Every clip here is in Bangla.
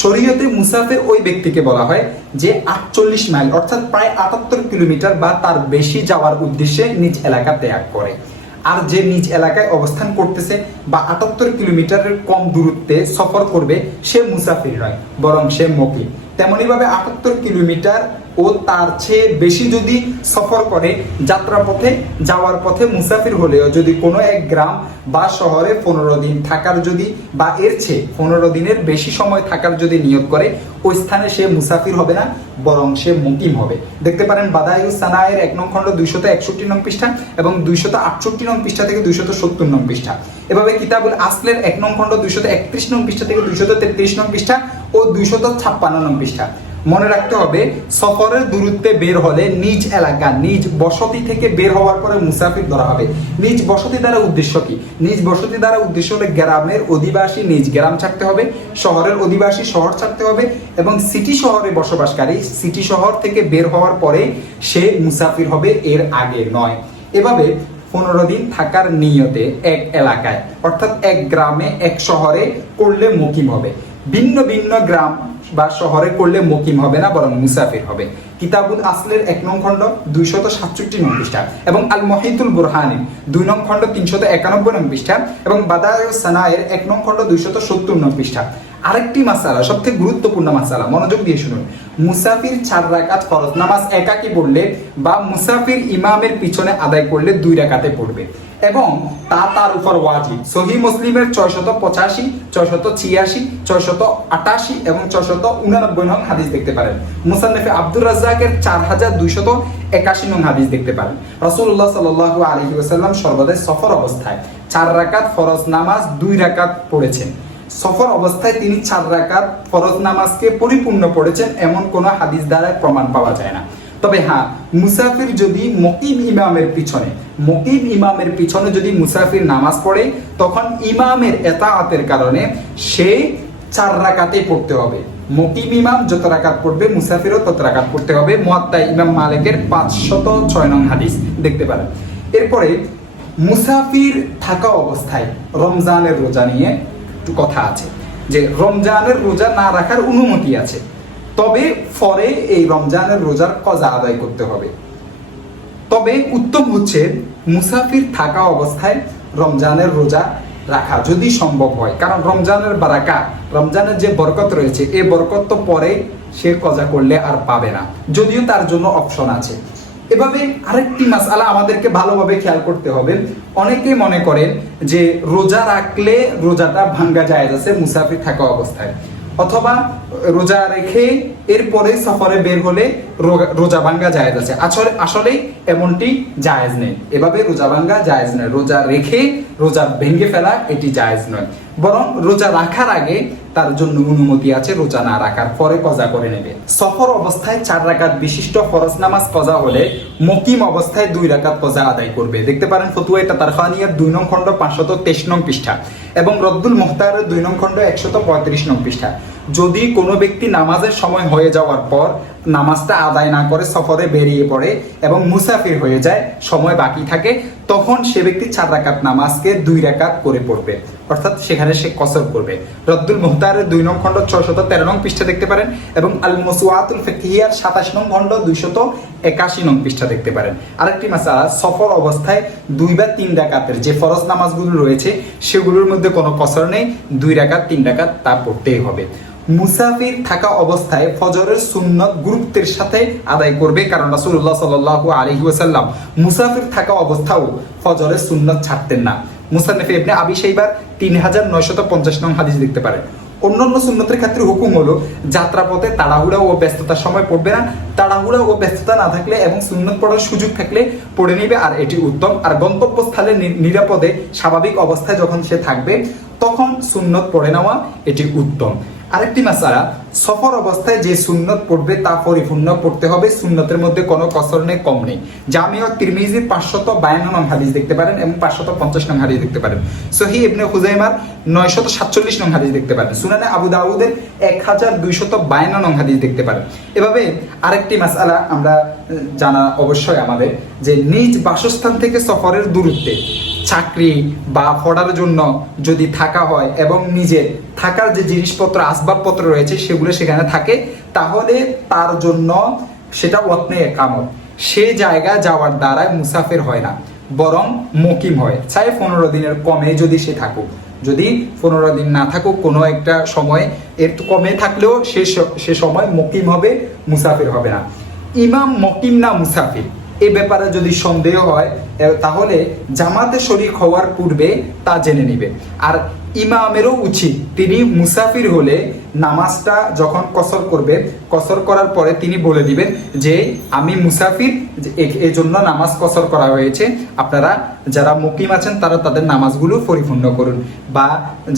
শরীয়তে মুসাফির ওই ব্যক্তিকে বলা হয় যে 48 মাইল অর্থাৎ প্রায় 78 কিলোমিটার বা তার বেশি যাওয়ার উদ্দেশ্যে নিজ এলাকা ত্যাগ করে। আর যে নিজ এলাকায় অবস্থান করতেছে বা 78 কিলোমিটারের কম দূরত্বে সফর করবে সে মুসাফির নয়, বরং সে মুকিম। তেমনইভাবে 78 কিলোমিটার ও তার চেয়ে বেশি যদি সফর করে যাত্রাপথে যাওয়ার পথে মুসাফির হলেও যদি কোনো এক গ্রাম বা শহরে 15 দিন থাকার যদি বা এর চেয়ে 15 দিনের বেশি সময় থাকার যদি নিয়ত করে ওই স্থানে সে মুসাফির হবে না, বরং সে মুকিম হবে। দেখতে পারেন বাদায়ুস সানায়ের 1 নং খণ্ড 261 নং পৃষ্ঠা এবং 268 নং পৃষ্ঠা থেকে 270 নং পৃষ্ঠা। এভাবে কিতাবুল আসলের 1 নং খণ্ড 231 নং পৃষ্ঠা থেকে 233 নং পৃষ্ঠা ও 256 নং পৃষ্ঠা। মনে রাখতে হবে সফরের দূরত্বে বের হলে নিজ এলাকা নিজ বসতি থেকে বের হওয়ার পরে মুসাফির ধরা হবে। নিজ বসতি দ্বারা উদ্দেশ্য কি? নিজ বসতি দ্বারা উদ্দেশ্য হলে গ্রামের অধিবাসী নিজ গ্রাম ছাড়তে হবে, শহরের অধিবাসী শহর ছাড়তে হবে এবং সিটি শহরে বসবাসকারী সিটি শহর থেকে বের হওয়ার পরে সে মুসাফির হবে, এর আগে নয়। এভাবে 15 দিন থাকার নিয়তে এক এলাকায় অর্থাৎ এক গ্রামে এক শহরে করলে মুকিম হবে। ভিন্ন ভিন্ন গ্রাম বা শহরে করলে মুকিম হবে না, বরং মুসাফির হবে। কিতাবুল আসলের 1 নং খণ্ড 267 নং পৃষ্ঠা এবং আল মুহিতুল বুরহানি 2 নং খণ্ড 391 নং পৃষ্ঠা এবং বাদায়ুস সানায়ের 1 নং খণ্ড 270 নং পৃষ্ঠা। আরেকটি মাসালা, সবথেকে গুরুত্বপূর্ণ মাসালা, মনোযোগ দিয়ে শুনুন। মুসাফির 4 রাকাত ফরজ নামাজ একাকী পড়লে বা মুসাফির ইমামের পিছনে আদায় করলে 2 রাকাতে পড়বে এবং তা তার উপর ওয়াজিব। সহিহ মুসলিমের 685, 686, 688 এবং 689 নং হাদিস দেখতে পারেন। মুসান্নাফে আব্দুর রাজ্জাকের 4281 নং হাদিস দেখতে পারেন। রাসূলুল্লাহ সাল্লাল্লাহু আলাইহি ওয়াসাল্লাম সর্বদাই সফর অবস্থায় 4 রাকাত ফরজ নামাজ 2 রাকাত পড়েছেন। সফর অবস্থায় তিনি 4 রাকাত ফরজ নামাজকে পরিপূর্ণ পড়েছেন এমন কোনো হাদিস দ্বারা প্রমাণ পাওয়া যায় না। তবে হ্যাঁ, মুসাফির যদি মুকিম ইমামের পিছনে যদি মুসাফির নামাজ পড়ে তখন ইমামের এতাআতের কারণে সে 4 রাকাতে পড়তে হবে। মুকিম ইমাম যত রাকাত পড়বে মুসাফিরও তত রাকাত পড়তে হবে। মুয়াত্তা ইমাম মালিকের 506 নং হাদিস দেখতে পারেন। এরপরে মুসাফির থাকা অবস্থায় রমজানের রোজা নিয়ে একটু কথা আছে যে রমজানের রোজা না রাখার অনুমতি আছে, তবে পরে এই রমজানের রোজার কজা আদায় করতে হবে। তবে উত্তম হচ্ছে মুসাফির থাকা অবস্থায় রমজানের রোজা রাখা যদি সম্ভব হয়, কারণ রমজানের বারাকা, রমজানের যে বরকত রয়েছে এই বরকত তো পরে সে কজা করলে আর পাবে না, যদিও তার জন্য অপশন আছে। এভাবে আরেকটি মাসআলা আমাদেরকে ভালোভাবে খেয়াল করতে হবে। অনেকেই মনে করেন যে রোজা রাখলে রোজাটা ভাঙ্গা জায়েজ আছে মুসাফির থাকা অবস্থায়, অথবা রোজা রেখে এরপরে সফরে বের হলে রোজা ভাঙ্গা জায়েজ আছে। আসলে এমনটি জায়েজ নেই। এভাবে রোজা ভাঙ্গা জায়েজ নয়, রোজা রেখে রোজা ভেঙে ফেলা এটি জায়েজ নয়, বরং রোজা রাখার আগে তার জন্য অনুমতি আছে, রোজা না রাখার পরে কজা করে নেবে। সফর অবস্থায় 4 রাকাত বিশিষ্ট ফরজ নামাজ কজা হলে মুকিম অবস্থায় 2 রাকাত কজা আদায় করবে। দেখতে পারেন ফতুয়া তারখানিয়ার 2 নং খণ্ড 523 নং পৃষ্ঠা এবং রদ্দুল মুখতারের 2 নং খণ্ড 135 নং পৃষ্ঠা। যদি কোনো ব্যক্তি নামাজের সময় হয়ে যাওয়ার পর নামাজটা আদায় না করে সফরে বেরিয়ে পড়ে এবং মুসাফির হয়ে যায়, সময় বাকি থাকে, তখন সে ব্যক্তি 4 রাকাত নামাজকে 2 রাকাত করে পড়বে, অর্থাৎ সেখানে সে কসর করবে। রদ্দুল মুখতারের 2 নং খণ্ড 613 নং পৃষ্ঠা দেখতে পারেন এবং আল মুসওয়াতুল ফিকহিয়ার 27 নং খণ্ড 281 নং পৃষ্ঠা দেখতে পারেন। আরেকটি মাসআলা, সফর অবস্থায় 2 বা 3 রাকাতের যে ফরজ নামাজগুলো রয়েছে সেগুলোর মধ্যে কোনো কসর নেই, 2 রাকাত 3 রাকাত তা পড়তেই হবে। মুসাফির থাকা অবস্থায় ফজরের সুন্নত গুরুত্বের সাথে আদায় করবে, কারণ রাসূলুল্লাহ সাল্লাল্লাহু আলাইহি ওয়াসাল্লাম মুসাফির থাকা অবস্থাও ফজরের সুন্নত ছাড়তেন না। মুসান্নাফে ইবনে আবি শাইবার 3950 নং হাদিস দেখতে পারেন। অন্যান্য সুন্নতের ক্ষেত্রে হুকুম হলো যাত্রাপথে তাড়াহুড়া ও ব্যস্ততার সময় পড়বে না, তাড়াহুড়া ও ব্যস্ততা না থাকলে এবং সুন্নত পড়ার সুযোগ থাকলে পড়ে নেবে, আর এটি উত্তম। আর গন্তব্যস্থলে নিরাপদে স্বাভাবিক অবস্থায় যখন সে থাকবে তখন সুন্নত পড়ে নেওয়া এটি উত্তম। আরেকটি মাসআলা, সফর অবস্থায় যে সুন্নত পড়বে তা পরিপূর্ণ পড়তে হবে, সুন্নতের মধ্যে কোনো কসর নেই, কম নেই। জামি ও তিরমিজির 552 নং হাদিস দেখতে পারেন এবং 550 নং হাদিস দেখতে পারেন। সহিহ ইবনে খুজাইমার 947 নং হাদিস দেখতে পারেন। সুনানে আবু দাউদের 1252 নং হাদিস দেখতে পারেন। এভাবে আরেকটি মাসআলা আমরা জানা অবশ্যই আমাদের যে নিজ বাসস্থান থেকে সফরের দূরত্বে চাকরি বা পড়ার জন্য যদি থাকা হয় এবং নিজের থাকার যে জিনিসপত্র আসবাবপত্র রয়েছে সেগুলো সেখানে থাকে, তাহলে তার জন্য সেটা ওয়াতনে একামত, সে জায়গা যাওয়ার দ্বারায় মুসাফির হয় না, বরং মুকিম হয়। চাই 15 দিনের কমে যদি সে থাকুক, যদি 15 দিন না থাকুক, কোনো একটা সময় এর কমে থাকলেও সে সময় মুকিম হবে, মুসাফির হবে না। ইমাম মুকিম না মুসাফির এ ব্যাপারে যদি সন্দেহ হয় তাহলে জামাতে শরীক হওয়ার পূর্বে তা জেনে নিবে। আর ইমামেরও উচিত তিনি মুসাফির হলে নামাজটা যখন কসর করবে, কসর করার পরে তিনি বলে দিবেন যে আমি মুসাফির, এই জন্য নামাজ কসর করা হয়েছে, আপনারা যারা মুকিম আছেন তারা তাদের নামাজগুলো পরিপূর্ণ করুন। বা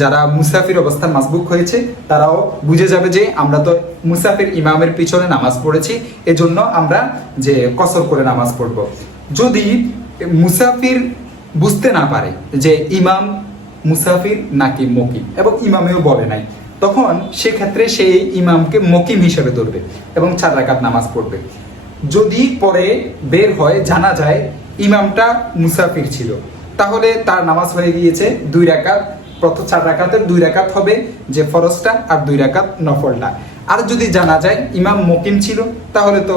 যারা মুসাফির অবস্থায় মাসবুক হয়েছে তারাও বুঝে যাবে যে আমরা তো মুসাফির ইমামের পিছনে নামাজ পড়েছি, এজন্য আমরা যে কসর করে নামাজ পড়ব। যদি মুসাফির বুঝতে না পারে যে ইমাম মুসাফির নাকি মুকিম এবং ইমামেও বলে নাই, তখন সেক্ষেত্রে সেই ইমামকে মুকিম হিসেবে ধরবে এবং 4 রাকাত নামাজ পড়বে। যদি পরে বের হয় জানা যায় ইমামটা মুসাফির ছিল, তাহলে তার নামাজ হয়ে গিয়েছে 2 রাকাত, প্রথম 4 রাকাতের 2 রাকাত হবে যে ফরজটা আর 2 রাকাত নফলটা। আর যদি জানা যায় ইমাম মুকিম ছিল তাহলে তো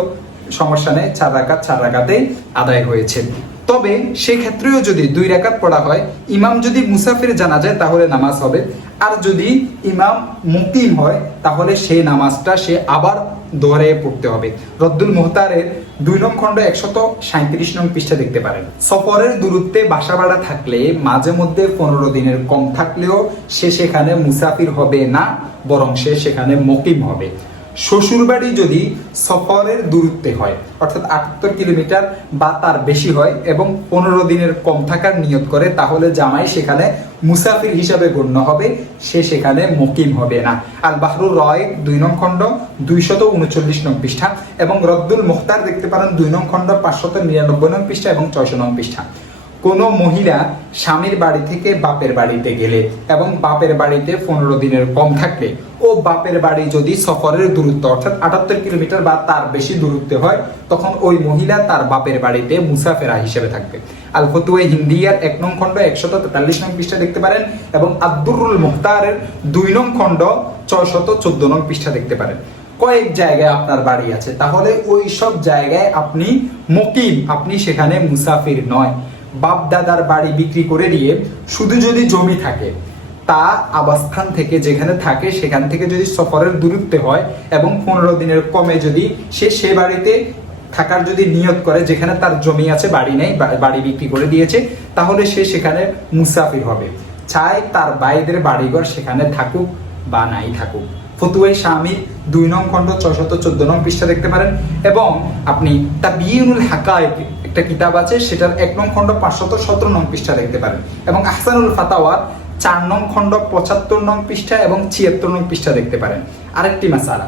সমস্যা নেই, 4 রাকাতে আদায় হয়েছে। তবে সেক্ষেত্রেও যদি 2 রাকাত পড়া হয়, ইমাম যদি মুসাফির জানা যায় তাহলে নামাজ হবে, আর যদি ইমাম মুকিম হয় তাহলে সেই নামাজটা সে আবার দোহরে পড়তে হবে। রদ্দুল মুহতারের 2 নং খণ্ড 137 নং পৃষ্ঠা দেখতে পারেন। সফরের দূরত্বে বাসা ভাড়া থাকলে মাঝে মধ্যে 15 দিনের কম থাকলেও সে সেখানে মুসাফির হবে না, বরং সে সেখানে মুকিম হবে। শ্বশুরবাড়ি যদি সফরের দূরত্বে হয়, অর্থাৎ 78 কিলোমিটার বা তার বেশি হয় এবং 15 দিনের কম থাকার নিয়ত করে, তাহলে জামাই সেখানে মুসাফির হিসাবে গণ্য হবে, সে সেখানে মুকিম হবে না। আল বাহরুর রয় 2 নং খণ্ড 239 নং পৃষ্ঠা এবং রদ্দুল মুখতার দেখতে পারেন 2 নং খণ্ড 599 নং পৃষ্ঠা এবং 600 নং পৃষ্ঠা। কোনো মহিলা স্বামীর বাড়ি থেকে বাপের বাড়িতে গেলে এবং বাপের বাড়িতে 15 দিনের কম থাকলে ও বাপের বাড়ি যদি সফরের দূরত্ব অর্থাৎ 78 কিলোমিটার বা তার বেশি দূরত্বে হয়, তখন ওই মহিলা তার বাপের বাড়িতে মুসাফেরা হিসেবে থাকবে। আল ফতুয়া হিন্দিয়ার 1 নং খণ্ড 143 নং পৃষ্ঠা দেখতে পারেন এবং আব্দুরুল মুখতারের 2 নং খণ্ড 614 নং পৃষ্ঠা দেখতে পারেন। কয়েক জায়গায় আপনার বাড়ি আছে, তাহলে ওই সব জায়গায় আপনি মুকিম, আপনি সেখানে মুসাফির নয়। বাপ দাদার বাড়ি বিক্রি করে দিয়ে শুধু যদি জমি থাকে, তা আবাসস্থান থেকে যেখানে থাকে সেখান থেকে যদি সফরের দূরত্বে হয় এবং 15 দিনের কমে যদি সে বাড়িতে থাকার যদি নিয়ত করে, যেখানে তার জমি আছে বাড়ি নেই, বাড়ি বিক্রি করে দিয়েছে, তাহলে সে সেখানে মুসাফির হবে, চাই তার ভাইদের বাড়িঘর সেখানে থাকুক বা নাই থাকুক। ফতুয়ায়ে শামীর 2 নং খণ্ড 614 নং পৃষ্ঠা দেখতে পারেন এবং আপনি তাবিয়ুনুল হাকায়েক একটা কিতাব আছে, সেটার 1 নং খণ্ড 517 নং পৃষ্ঠা দেখতে পারেন এবং আহসানুল ফাতাওয়ার 4 নং খণ্ড 75 নং পৃষ্ঠা এবং 76 নং পৃষ্ঠা দেখতে পারেন। আরেকটি মাসালা,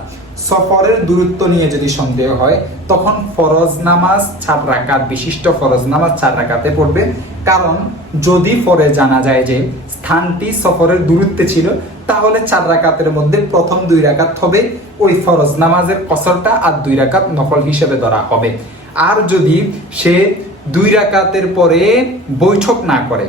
সফরের দূরত্ব নিয়ে যদি সন্দেহ হয় তখন ফরজ নামাজ 4 রাকাত বিশিষ্ট ফরজ নামাজ 4 রাকাতে পড়বে। কারণ যদি পরে জানা যায় যে স্থানটি সফরের দূরত্বে ছিল, তাহলে 4 রাকাতের মধ্যে প্রথম 2 রাকাত হবে ওই ফরজ নামাজের কসরটা আর 2 রাকাত নফল হিসেবে ধরা হবে। আর যদি সে 2 রাকাতের পরে বৈঠক না করে,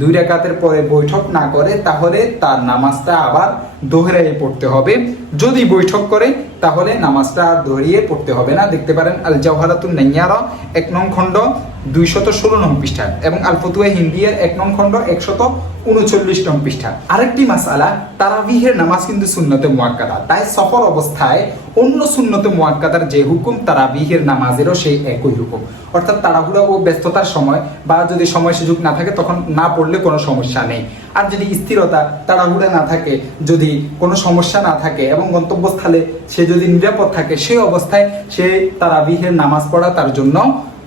2 রাকাতের পরে বৈঠক না করে, তাহলে তার নামাজটা আবার দোহরাইয়ে পড়তে হবে। যদি বৈঠক করে তাহলে নামাজটা আর দোহরিয়ে পড়তে হবে না। দেখতে পারেন আল জাওহারাতুন নাইয়ারা 1 নং খণ্ড 216 নং পৃষ্ঠা এবং আল ফতুয়া হিন্দিয়ার 1 নং খণ্ড 139 নং পৃষ্ঠা। আরেকটি মাসআলা, তারাবিহের নামাজ কিন্তু সুন্নতে মুআক্কাদা, তাই সফর অবস্থায় অন্য সুন্নতে মুআক্কাদার যে হুকুম, তারাবিহের নামাজেরও সেই একই হুকুম। অর্থাৎ তাড়াহুড়া ও ব্যস্ততার সময় বা যদি সময় সুযোগ না থাকে তখন না পড়লে কোনো সমস্যা নেই। আর যদি স্থিরতা, তাড়াহুড়া না থাকে, যদি কোনো সমস্যা না থাকে এবং গন্তব্যস্থলে সে যদি নিরাপদ থাকে, সেই অবস্থায় সে তারাবিহের নামাজ পড়া তার জন্য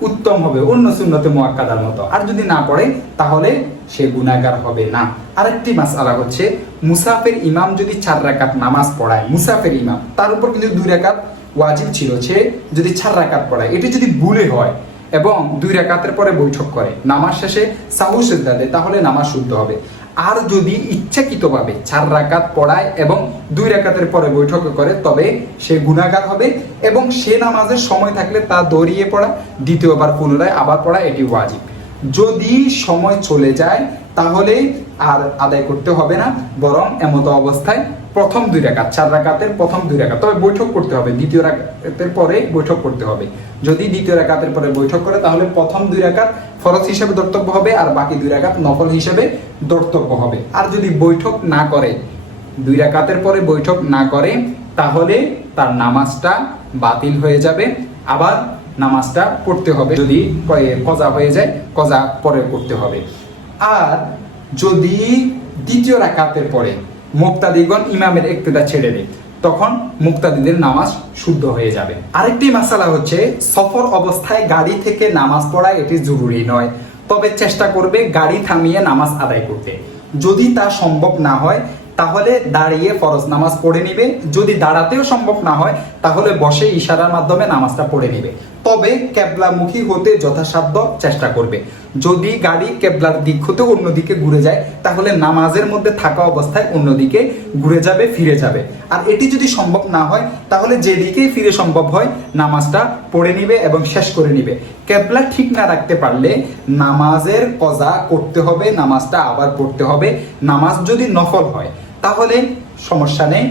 উত্তম হবে, অন্য সুন্নতে মুআক্কাদার মতো। আর যদি না পড়ে তাহলে সে গুনাহগার হবে না। আরেকটি মাসআলা হচ্ছে, মুসাফির ইমাম যদি 4 রাকাত নামাজ পড়ায়, মুসাফির ইমাম, তার উপর কিন্তু 2 রাকাত ওয়াজিব ছিল, সে যদি 4 রাকাত পড়ায়, এটি যদি ভুলে হয় এবং 2 রাকাতের পরে বৈঠক করে, নামাজ শেষে সাহু সিজদা দেয়, তাহলে নামাজ শুদ্ধ হবে। আর যদি ইচ্ছাকৃতভাবে 4 রাকাত পড়ায় এবং 2 রাকাতের পরে বৈঠক করে, তবে সে গুনাহগার হবে এবং সে নামাজের সময় থাকলে তা দৌড়িয়ে পড়া, দ্বিতীয়বার পুনরায় আবার পড়া, এটি ওয়াজিব। যদি সময় চলে যায় তাহলে আর আদায় করতে হবে না, বরং এমতো অবস্থায় প্রথম 2 রাকাত, 4 রাকাতের প্রথম 2 রাকাত, তবে বৈঠক করতে হবে, দ্বিতীয় রাকাতের পরে বৈঠক করতে হবে। যদি দ্বিতীয় রাকাতের পরে বৈঠক করে তাহলে প্রথম 2 রাকাত ফরজ হিসেবে ধর্তব্য হবে আর বাকি 2 রাকাত নফল হিসেবে ধর্তব্য হবে। আর যদি বৈঠক না করে, 2 রাকাতের পরে বৈঠক না করে, তাহলে তার নামাজটা বাতিল হয়ে যাবে, আবার নামাজটা পড়তে হবে। যদি কজা হয়ে যায়, কজা পরে করতে হবে। আর যদি দ্বিতীয় রাকাতের পরে মুক্তাদিগণ ইমামের ইক্তেদা ছেড়ে দেয়, তখন মুক্তাদিদের নামাজ শুদ্ধ হয়ে যাবে। আরেকটি মাসালা হচ্ছে, সফর অবস্থায় গাড়ি থেকে নামাজ পড়া এটি জরুরি নয়, তবে চেষ্টা করবে গাড়ি থামিয়ে নামাজ আদায় করতে। যদি তা সম্ভব না হয় তাহলে দাঁড়িয়ে ফরজ নামাজ পড়ে নিবে, যদি দাঁড়াতেও সম্ভব না হয় তাহলে বসে ইশারার মাধ্যমে নামাজটা পড়ে নিবে, তবে কেবলামুখী হতে যথাসাধ্য চেষ্টা করবে। যদি গাড়ি কেবলার দিক হতে অন্যদিকে ঘুরে যায় তাহলে নামাজের মধ্যে থাকা অবস্থায় অন্যদিকে ঘুরে যাবে, ফিরে যাবে। আর এটি যদি সম্ভব না হয় তাহলে যেদিকেই ফিরে সম্ভব হয় নামাজটা পড়ে নিবে এবং শেষ করে নিবে। কেবলা ঠিক না রাখতে পারলে নামাজের কজা করতে হবে, নামাজটা আবার পড়তে হবে। নামাজ যদি নফল হয় তাহলে সমস্যা নেই।